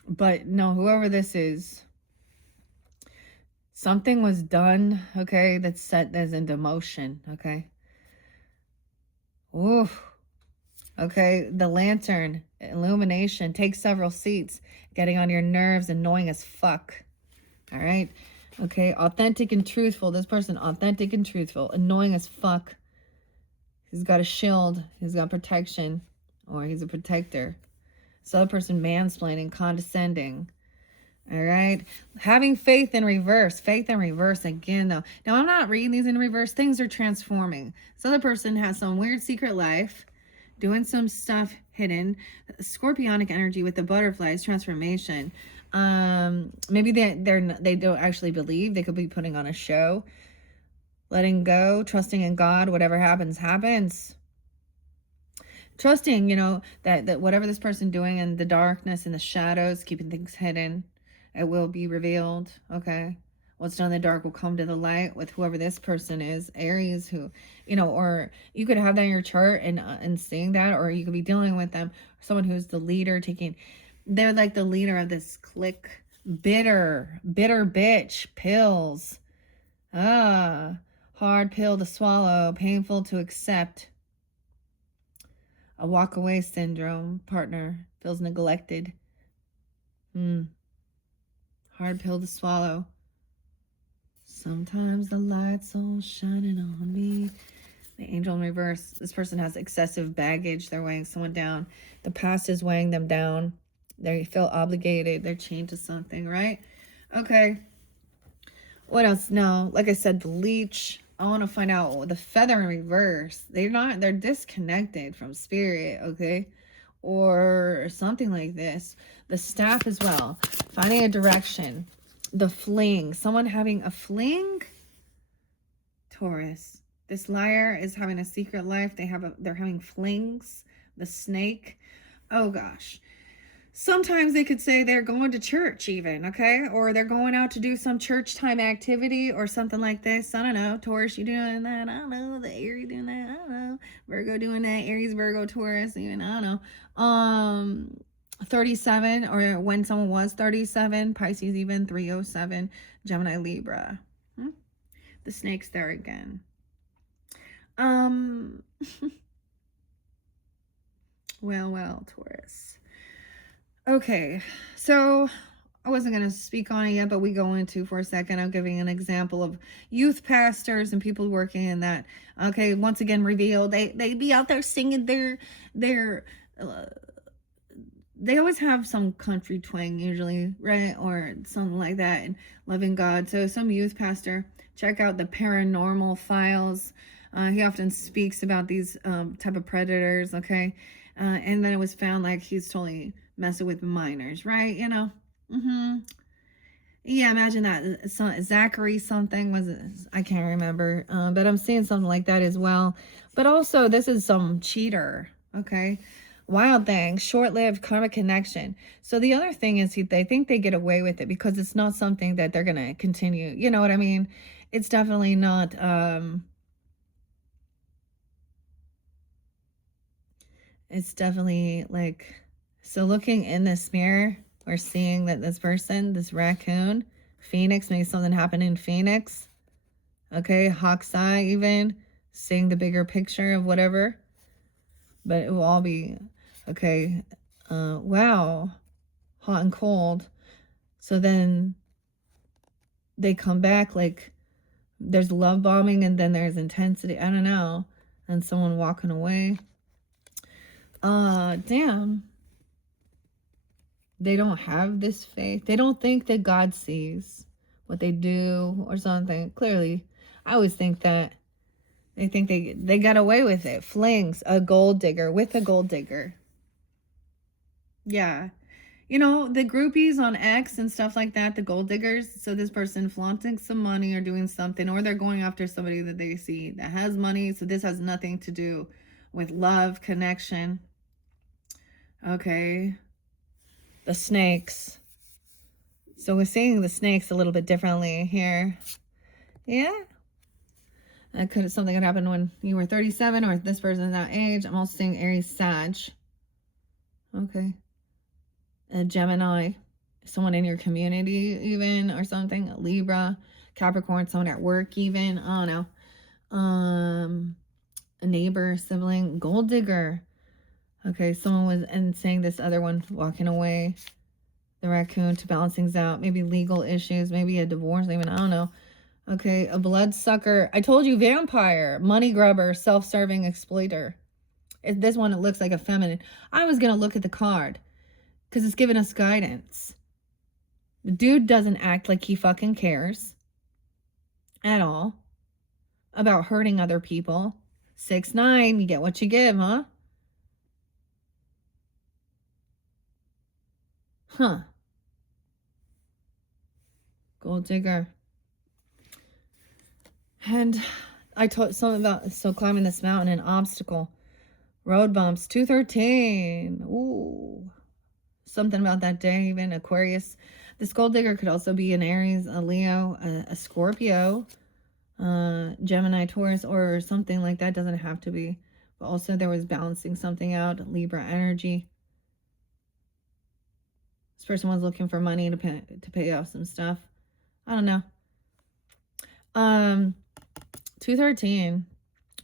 but no, whoever this is, something was done, okay, that's set as into motion, okay? Oof. Okay, the lantern, illumination, take several seats, getting on your nerves, annoying as fuck. All right? Okay, authentic and truthful. This person, authentic and truthful, annoying as fuck. He's got a shield, he's got protection, or he's a protector. This other person, mansplaining, condescending. All right? Having faith in reverse. Faith in reverse again, though. Now, I'm not reading these in reverse. Things are transforming. This other person has some weird secret life, doing some stuff hidden. Scorpionic energy with the butterflies, transformation. Maybe they don't actually believe. They could be putting on a show. Letting go, trusting in God, whatever happens, happens. Trusting, that whatever this person doing in the darkness, in the shadows, keeping things hidden, it will be revealed, okay? What's done in the dark will come to the light with whoever this person is, Aries, who, or you could have that in your chart and seeing that, or you could be dealing with them, someone who's the leader, they're like the leader of this clique, bitter bitch, pills, hard pill to swallow, painful to accept, a walk away syndrome, partner feels neglected, hard pill to swallow. Sometimes the light's all shining on me. The angel in reverse. This person has excessive baggage. They're weighing someone down. The past is weighing them down. They feel obligated. They're chained to something, right? Okay. What else? No, like I said, the leech. I want to find out the feather in reverse. They're disconnected from spirit, okay? or something like this. The staff as well. Finding a direction. The fling. Someone having a fling. Taurus. This liar is having a secret life. They're having flings. The snake. Oh gosh. Sometimes they could say they're going to church even, okay? Or they're going out to do some church time activity or something like this. I don't know. Taurus, you doing that? I don't know. The Aries doing that? I don't know. Virgo doing that? Aries, Virgo, Taurus, even, I don't know. 37, or when someone was 37, Pisces even, 307, Gemini, Libra. The snake's there again. Well, Taurus. Okay, so I wasn't going to speak on it yet, but we go into for a second. I'm giving an example of youth pastors and people working in that. Okay, once again revealed, they be out there singing their they always have some country twang usually, right? Or something like that, and loving God. So some youth pastor, check out the Paranormal Files. He often speaks about these type of predators, okay? And then it was found like he's totally messing with minors, right? You know? Yeah, imagine that. Zachary something was it? I can't remember. But I'm seeing something like that as well. But also, this is some cheater, okay? Wild thing, short-lived karmic connection. So the other thing is they think they get away with it because it's not something that they're gonna continue. You know what I mean? It's definitely not. It's definitely like, so looking in this mirror, we're seeing that this person, this raccoon, Phoenix, maybe something happened in Phoenix. Okay, hawk's eye even, seeing the bigger picture of whatever. But it will all be, okay, wow, hot and cold. So then they come back like there's love bombing and then there's intensity. I don't know. And someone walking away. Damn. They don't have this faith. They don't think that God sees what they do or something. Clearly, I always think that they think they got away with it. Flings, a gold digger with a gold digger. Yeah. You know, the groupies on X and stuff like that, the gold diggers. So this person flaunting some money or doing something, or they're going after somebody that they see that has money. So this has nothing to do with love, connection. Okay. The snakes. So we're seeing the snakes a little bit differently here. Yeah. Something could happen when you were 37 or this person's that age. I'm also seeing Aries, Sag. Okay. A Gemini, someone in your community even or something. A Libra, Capricorn, someone at work even. I don't know. A neighbor, sibling, gold digger. Okay, someone was and saying this other one walking away. The raccoon to balance things out. Maybe legal issues, maybe a divorce even. I don't know. Okay, a bloodsucker. I told you, vampire, money grubber, self-serving exploiter. This one, it looks like a feminine. I was going to look at the card because it's giving us guidance. The dude doesn't act like he fucking cares at all about hurting other people. 6-9, you get what you give, huh? Huh. Gold digger. And I told something about, so climbing this mountain, an obstacle. Road bumps, 213. Ooh. Something about that day, even Aquarius. This gold digger could also be an Aries, a Leo, a Scorpio, Gemini, Taurus, or something like that. Doesn't have to be. But also there was balancing something out, Libra energy. This person was looking for money to pay off some stuff. I don't know. 213,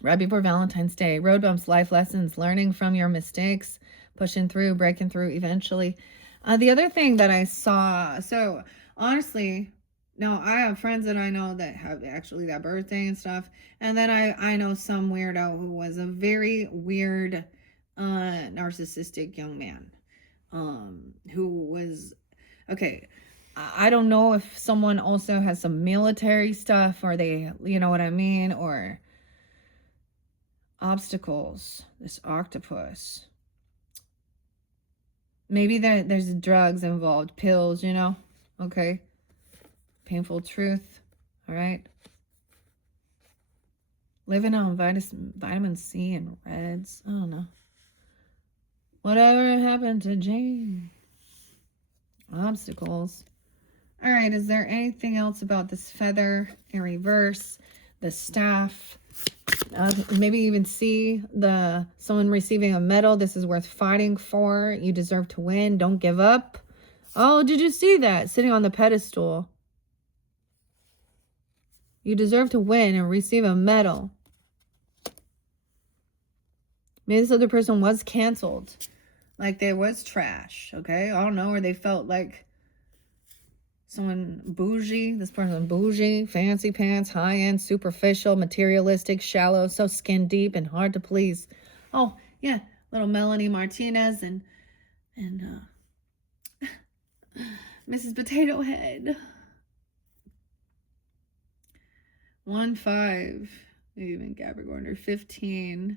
right before Valentine's Day. Road bumps, life lessons, learning from your mistakes, pushing through, breaking through eventually. The other thing that I saw, so honestly, no, I have friends that I know that have actually that birthday and stuff. And then I know some weirdo who was a very weird, narcissistic young man, who was, okay, I don't know if someone also has some military stuff or they, you know what I mean, or obstacles, this octopus. Maybe there's drugs involved, pills, you know? Okay. Painful truth. All right. Living on vitamin C and reds. I don't know. Whatever happened to Jane? Obstacles. All right. Is there anything else about this feather in reverse? The staff. Maybe even see someone receiving a medal. This is worth fighting for. You deserve to win. Don't give up. Oh, did you see that? Sitting on the pedestal. You deserve to win and receive a medal. Maybe this other person was canceled. Like they was trash, okay? I don't know, or they felt like someone bougie. This person bougie, fancy pants, high-end, superficial, materialistic, shallow, so skin deep and hard to please. Oh, yeah, little Melanie Martinez and Mrs. Potato Head. 1-5. Maybe even Capricorn or 15.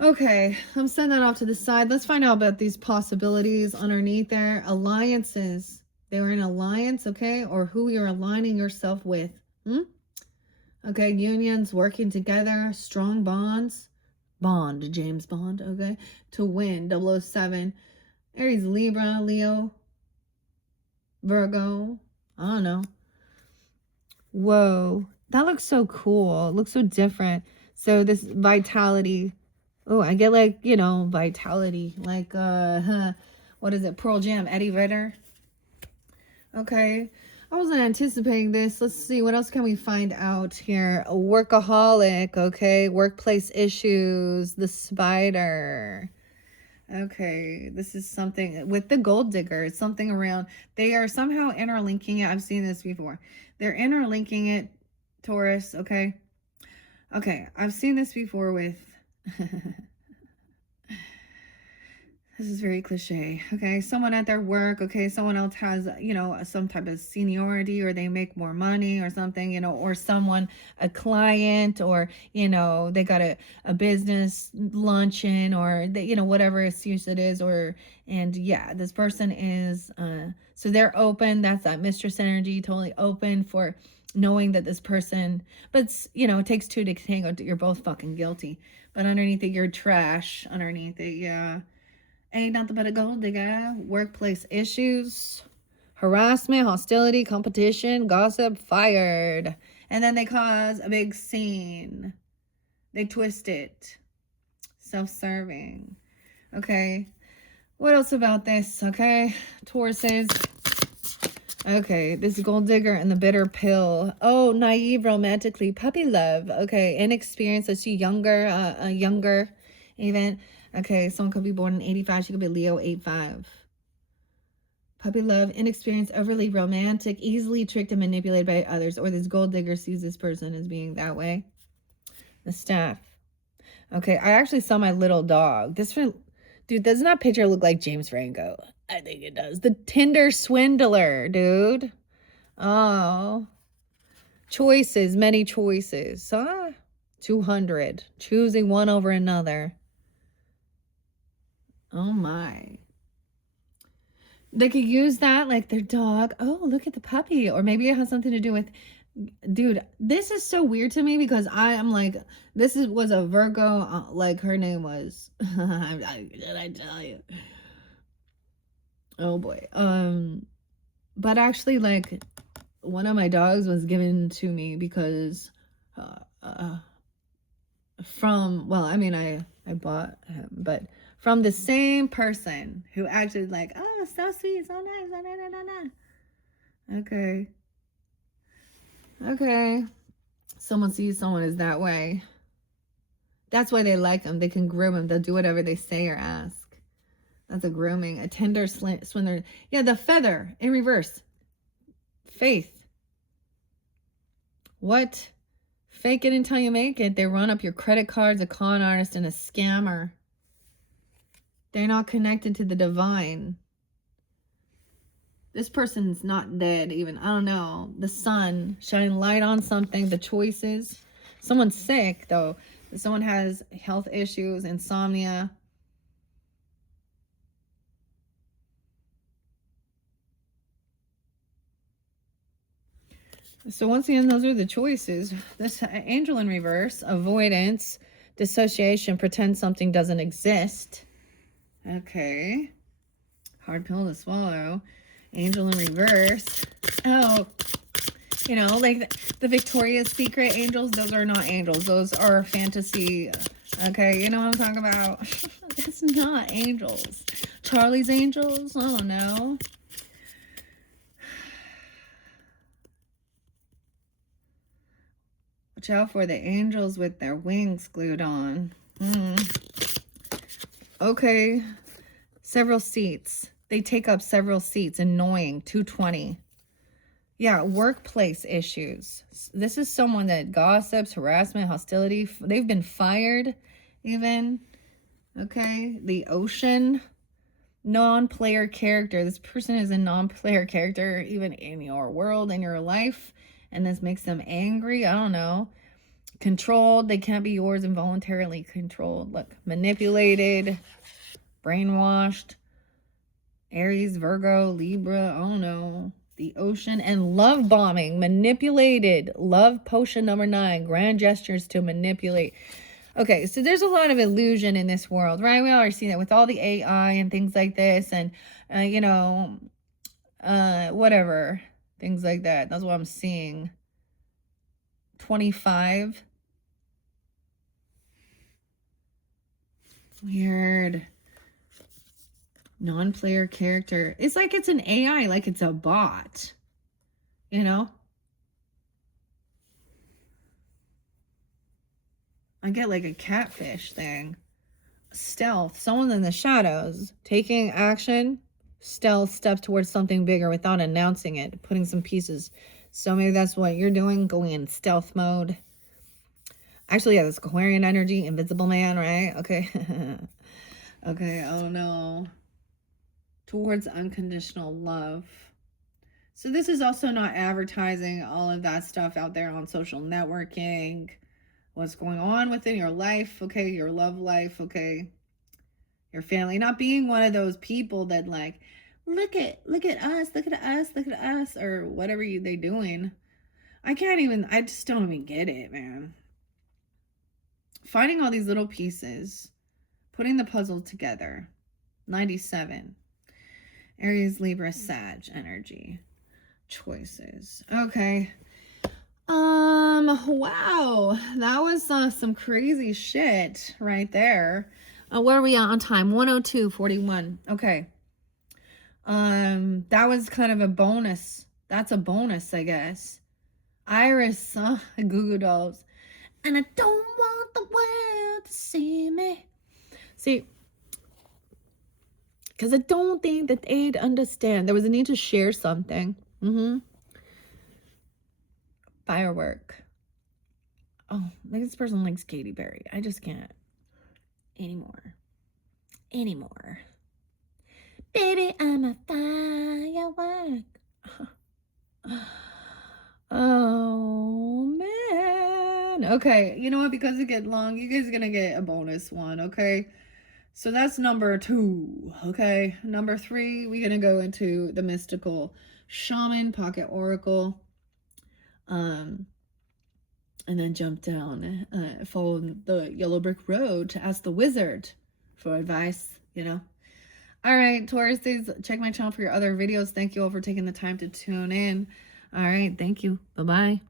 Okay, I'm sending that off to the side. Let's find out about these possibilities underneath there. Alliances. They were in alliance, okay? Or who you're aligning yourself with. Okay, unions, working together, strong bonds. Bond, James Bond, okay? To win, 007. Aries, Libra, Leo, Virgo. I don't know. Whoa, that looks so cool. It looks so different. So this vitality. Oh, I get like, you know, vitality. Like, what is it? Pearl Jam, Eddie Vedder. Okay. I wasn't anticipating this. Let's see. What else can we find out here? A workaholic. Okay. Workplace issues. The spider. Okay. This is something with the gold digger. It's something around. They are somehow interlinking it. I've seen this before. They're interlinking it. Taurus. Okay. Okay. I've seen this before with. This is very cliche. Okay, someone at their work. Okay, someone else has, you know, some type of seniority, or they make more money or something, you know, or someone, a client, or, you know, they got a business luncheon, or they, you know, whatever excuse it is, or, and yeah, this person is so they're open. That's that mistress energy, totally open for knowing that this person, but you know, it takes two to tango. You're both fucking guilty, but underneath it, you're trash. Underneath it, yeah. Ain't nothing but a gold digger. Workplace issues, harassment, hostility, competition, gossip, fired. And then they cause a big scene. They twist it. Self-serving. Okay. What else about this? Okay. Tauruses. Okay. This gold digger and the bitter pill. Oh, naive, romantically. Puppy love. Okay. Inexperienced. Let's see. Younger even. Okay, someone could be born in 85. She could be Leo 85. Puppy love, inexperienced, overly romantic, easily tricked and manipulated by others. Or this gold digger sees this person as being that way. The staff. Okay, I actually saw my little dog. Dude, doesn't that picture look like James Franco? I think it does. The Tinder swindler, dude. Oh. Choices, many choices. 200. Choosing one over another. Oh my. They could use that like their dog. Oh, look at the puppy. Or maybe it has something to do with, dude, this is so weird to me because I am like, was a Virgo, like her name was, did I tell you? Oh boy. But actually like one of my dogs was given to me because, well, I mean, I bought him, but from the same person who acted like, oh, so sweet, so nice, nah, nah, nah, nah. Okay. Okay. Someone sees someone as that way. That's why they like them. They can groom them. They'll do whatever they say or ask. That's a grooming. A tender swindler. Yeah, the feather in reverse. Faith. What? Fake it until you make it. They run up your credit cards, a con artist, and a scammer. They're not connected to the divine. This person's not dead even. I don't know. The sun shining light on something. The choices. Someone's sick though. Someone has health issues, insomnia. So once again, those are the choices. This angel in reverse, avoidance, dissociation, pretend something doesn't exist. Okay. Hard pill to swallow. Angel in reverse. Oh, you know, like the Victoria's Secret angels, those are not angels. Those are fantasy. Okay, you know what I'm talking about? It's not angels. Charlie's Angels? I don't know. Watch out for the angels with their wings glued on. Okay. Several seats. They take up several seats. Annoying. 220. Yeah, workplace issues. This is someone that gossips, harassment, hostility. They've been fired even. Okay. The Ocean. Non-player character. This person is a non-player character even in your world, in your life. And this makes them angry. I don't know. Controlled. They can't be yours. Involuntarily controlled. Look. Manipulated. Brainwashed. Aries, Virgo, Libra. I don't know. The Ocean. And love bombing. Manipulated. Love potion number 9. Grand gestures to manipulate. Okay, so there's a lot of illusion in this world, right? We already see that with all the AI and things like this and, you know, whatever, things like that. That's what I'm seeing. 25. Weird. Non-player character. It's like it's an AI, like it's a bot, you know? I get like a catfish thing. Stealth. Someone in the shadows taking action. Stealth steps towards something bigger without announcing it. Putting some pieces. So maybe that's what you're doing. Going in stealth mode. Actually, yeah, this Aquarian energy. Invisible man, right? Okay. Okay. Oh no. Towards unconditional love. So this is also not advertising all of that stuff out there on social networking. What's going on within your life, okay, your love life, okay, your family. Not being one of those people that like, look at us, look at us, look at us, or whatever they doing. I just don't even get it, man. Finding all these little pieces, putting the puzzle together. 97. Aries, Libra, Sag energy. Choices. Okay. Wow, that was some crazy shit right there. Where are we at on time? 102:41. Okay. That was kind of a bonus. That's a bonus, I guess. Iris, Goo Goo Dolls. And I don't want the world to see me. See, because I don't think that they'd understand. There was a need to share something. Firework. Oh, maybe this person likes Katy Perry. I just can't anymore. Baby, I'm a firework. Oh, man. Okay, you know what? Because it get long, you guys are going to get a bonus one, okay? So that's number 2, okay? Number 3, we're going to go into the mystical shaman, pocket oracle. And then jump down, follow the yellow brick road to ask the wizard for advice, you know. All right, Tauruses, check my channel for your other videos. Thank you all for taking the time to tune in. All right, thank you. Bye-bye.